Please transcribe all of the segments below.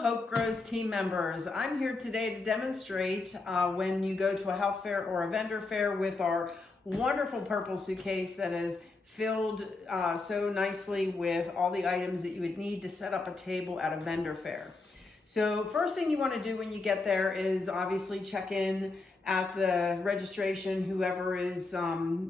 Hope Grows team members. I'm here today to demonstrate when you go to a health fair or a vendor fair with our wonderful purple suitcase that is filled so nicely with all the items that you would need to set up a table at a vendor fair. So first thing you want to do when you get there is obviously check in at the registration, whoever is,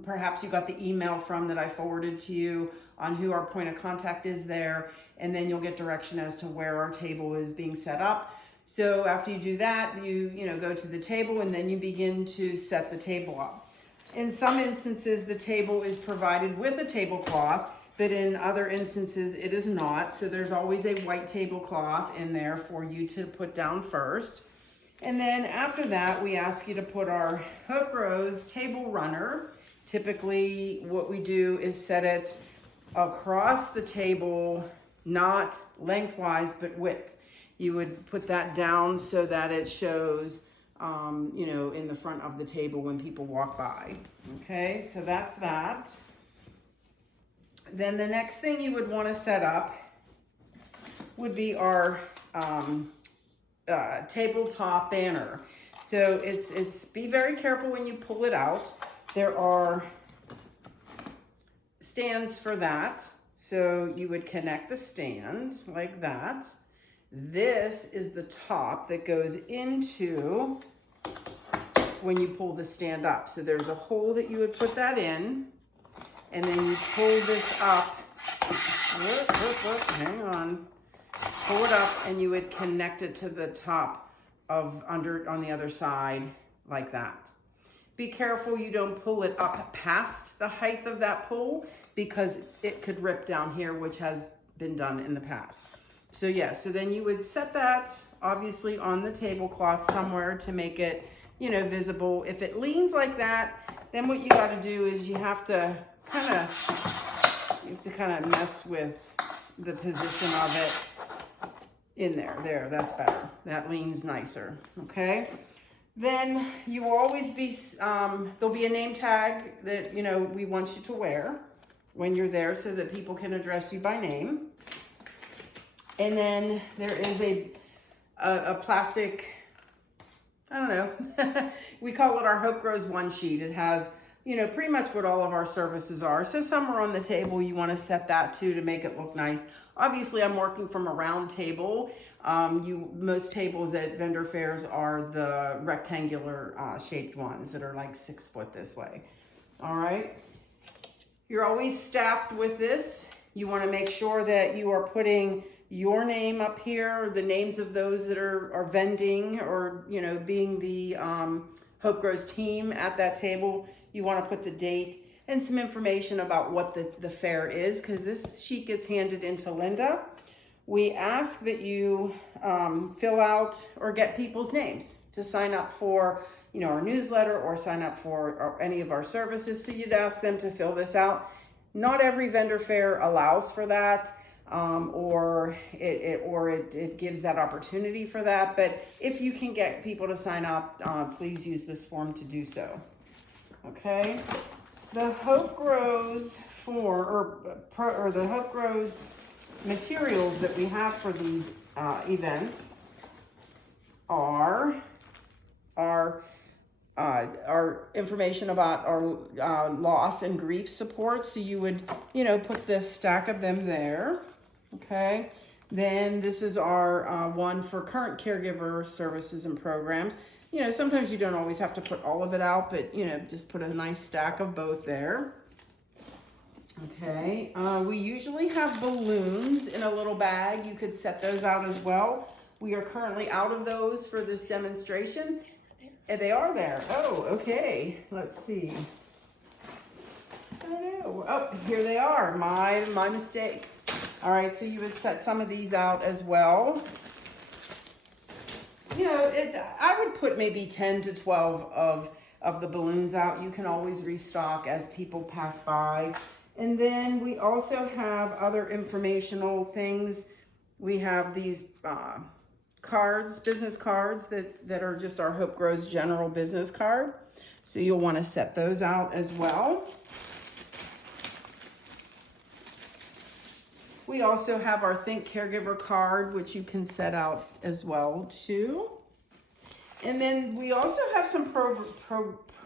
perhaps you got the email from that I forwarded to you on who our point of contact is there, and then you'll get direction as to where our table is being set up. So after you do that, you go to the table and then you begin to set the table up. In some instances, the table is provided with a tablecloth, but in other instances it is not. So there's always a white tablecloth in there for you to put down first. And then after that, we ask you to put our Hope Grows table runner. Typically what we do is set it across the table, not lengthwise, but width. You would put that down so that it shows, in the front of the table when people walk by. Okay, so that's that. Then the next thing you would want to set up would be our tabletop banner. So it's be very careful when you pull it out. There are stands for that. So you would connect the stand like that. This is the top that goes into when you pull the stand up. So there's a hole that you would put that in, and then you pull this up. Hang on. Pull it up and you would connect it to the top of on the other side like that. Be careful you don't pull it up past the height of that pull, because it could rip down here, which has been done in the past. So yeah, so then you would set that obviously on the tablecloth somewhere to make it, visible. If it leans like that, then what you got to do is you have to kind of mess with the position of it in there. There, that's better. That leans nicer. Okay. Then you will always be, there'll be a name tag that, we want you to wear when you're there so that people can address you by name. And then there is a plastic, I don't know, we call it our Hope Grows one sheet. It has, pretty much what all of our services are. So somewhere on the table, you want to set that too to make it look nice. Obviously, I'm working from a round table. Most tables at vendor fairs are the rectangular shaped ones that are like 6 foot this way. All right. You're always staffed with this. You want to make sure that you are putting your name up here, the names of those that are vending or, being the Hope Grows team at that table. You want to put the date and some information about what the fair is, because this sheet gets handed into Linda. We ask that you fill out or get people's names to sign up for, our newsletter or sign up for any of our services. So you'd ask them to fill this out. Not every vendor fair allows for that, or it gives that opportunity for that. But if you can get people to sign up, please use this form to do so. Okay. The Hope Grows form or the Hope Grows materials that we have for these events are our information about our loss and grief support. So you would, put this stack of them there. Okay. Then this is our one for current caregiver services and programs. Sometimes you don't always have to put all of it out, but, just put a nice stack of both there. Okay. We usually have balloons in a little bag. You could set those out as well. We are currently out of those for this demonstration. And they are there. Oh, okay. Let's see. I don't know. Oh, here they are. My mistake. All right, so you would set some of these out as well. I would put maybe 10 to 12 of the balloons out. You can always restock as people pass by. And then we also have other informational things. We have these cards, business cards that are just our Hope Grows general business card. So you'll want to set those out as well. We also have our Think Caregiver card, which you can set out as well too. And then we also have some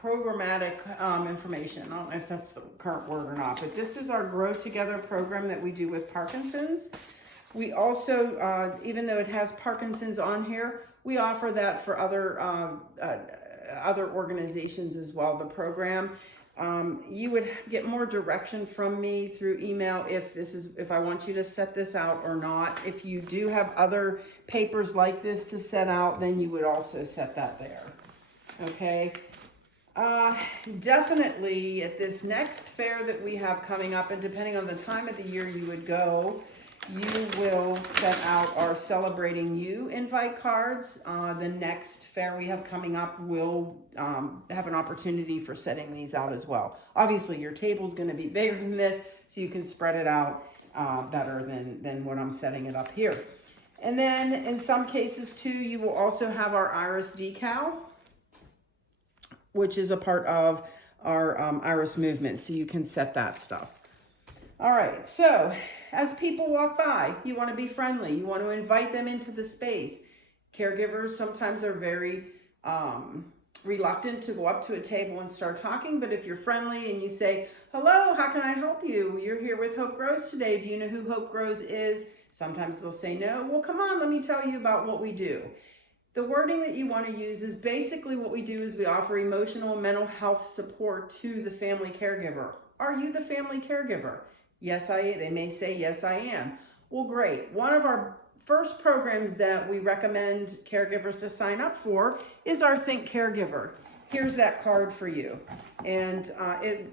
programmatic information. I don't know if that's the current word or not, but this is our Grow Together program that we do with Parkinson's. We also, even though it has Parkinson's on here, we offer that for other organizations as well, the program. You would get more direction from me through email if I want you to set this out or not. If you do have other papers like this to set out, then you would also set that there. Okay. Definitely at this next fair that we have coming up, and depending on the time of the year you would go, you will set out our Celebrating You invite cards. The next fair we have coming up will have an opportunity for setting these out as well. Obviously, your table's going to be bigger than this, so you can spread it out better than what I'm setting it up here. And then in some cases too, you will also have our iris decal, which is a part of our iris movement, so you can set that stuff. All right, so as people walk by, you want to be friendly. You want to invite them into the space. Caregivers sometimes are very reluctant to go up to a table and start talking, but if you're friendly and you say, hello, how can I help you? You're here with Hope Grows today. Do you know who Hope Grows is? Sometimes they'll say no. Well, come on, let me tell you about what we do. The wording that you want to use is basically what we do is we offer emotional and mental health support to the family caregiver. Are you the family caregiver? Yes, I am. They may say, yes, I am. Well, great. One of our first programs that we recommend caregivers to sign up for is our Think Caregiver. Here's that card for you. And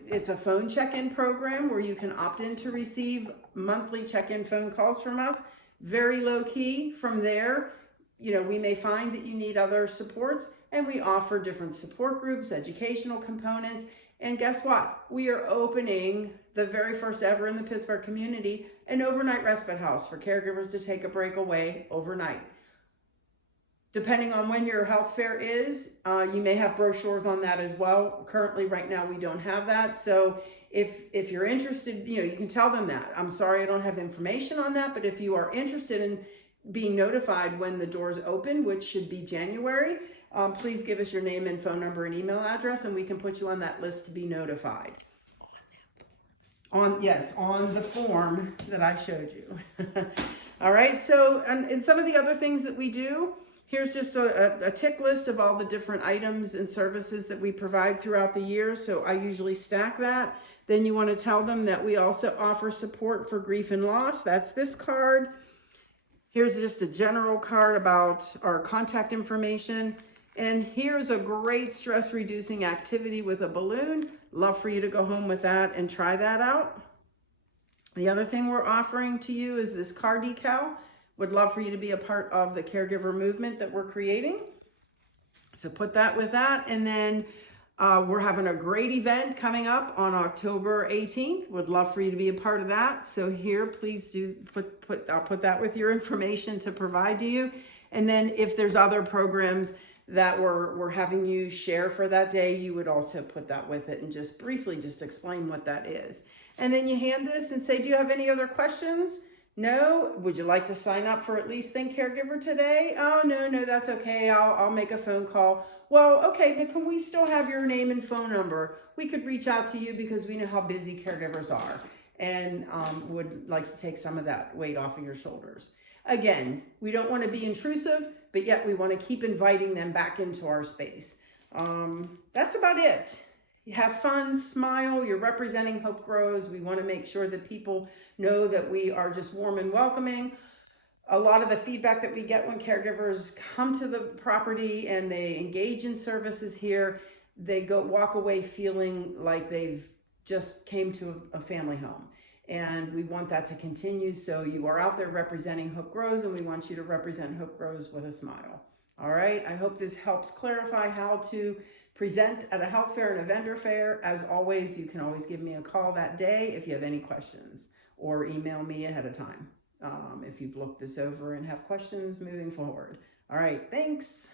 it's a phone check-in program where you can opt in to receive monthly check-in phone calls from us. Very low key. From there, we may find that you need other supports, and we offer different support groups, educational components. And guess what? We are opening the very first ever in the Pittsburgh community, an overnight respite house for caregivers to take a break away overnight. Depending on when your health fair is, you may have brochures on that as well. Currently, right now, we don't have that. So if you're interested, you can tell them that. I'm sorry, I don't have information on that, but if you are interested in being notified when the doors open, which should be January, please give us your name and phone number and email address, and we can put you on that list to be notified. On the form that I showed you. All right, so and some of the other things that we do, here's just a tick list of all the different items and services that we provide throughout the year. So I usually stack that. Then you want to tell them that we also offer support for grief and loss. That's this card. Here's just a general card about our contact information. And here's a great stress reducing activity with a balloon. Love for you to go home with that and try that out. The other thing we're offering to you is this car decal. Would love for you to be a part of the caregiver movement that we're creating. So put that with that. And then we're having a great event coming up on October 18th. Would love for you to be a part of that. So here, please do I'll put that with your information to provide to you. And then if there's other programs that we're having you share for that day, you would also put that with it and just briefly explain what that is. And then you hand this and say, do you have any other questions? No? Would you like to sign up for at least Think Caregiver today? Oh, no, that's okay. I'll make a phone call. Well, okay, but can we still have your name and phone number? We could reach out to you because we know how busy caregivers are and would like to take some of that weight off of your shoulders. Again, we don't want to be intrusive, but yet we want to keep inviting them back into our space. That's about it. You have fun, smile, you're representing Hope Grows. We want to make sure that people know that we are just warm and welcoming. A lot of the feedback that we get when caregivers come to the property and they engage in services here, they walk away feeling like they've just came to a family home. And we want that to continue. So you are out there representing Hope Grows, and we want you to represent Hope Grows with a smile. All right. I hope this helps clarify how to present at a health fair and a vendor fair. As always, you can always give me a call that day if you have any questions, or email me ahead of time if you've looked this over and have questions moving forward. All right. Thanks.